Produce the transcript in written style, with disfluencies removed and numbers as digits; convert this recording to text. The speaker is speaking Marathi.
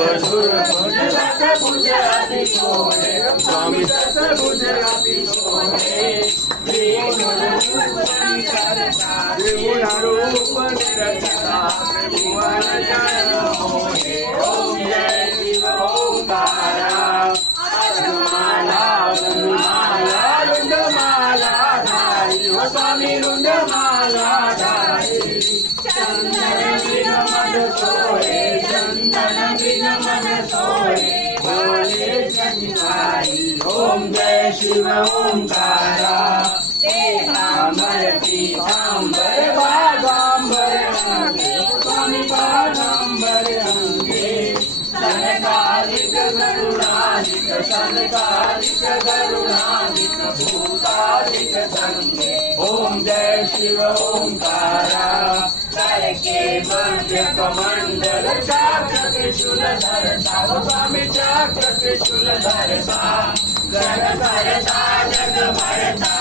भरपूर स्वामी रूप ओम जय शिव ओंकारा रुंडमाला रुंडमाला धारी हो स्वामी रुंडमाला धारी चंदन बिन मन सोहे चंदन बिन मन सोहे भोले शनिवारी ओम जय शिव ओंकारा देहांबर पीतांबर बागांबर अंगे स्वामी बागांबर अंगे सनकालिक गरुणालिक सनकालिक गरुणालिक भूतालिक संगे ओम जय शिव ओंकारा करके मध्य कमंडल चक्र त्रिशूल धरता स्वामी चक्र त्रिशूल धरता जग करता जग भरता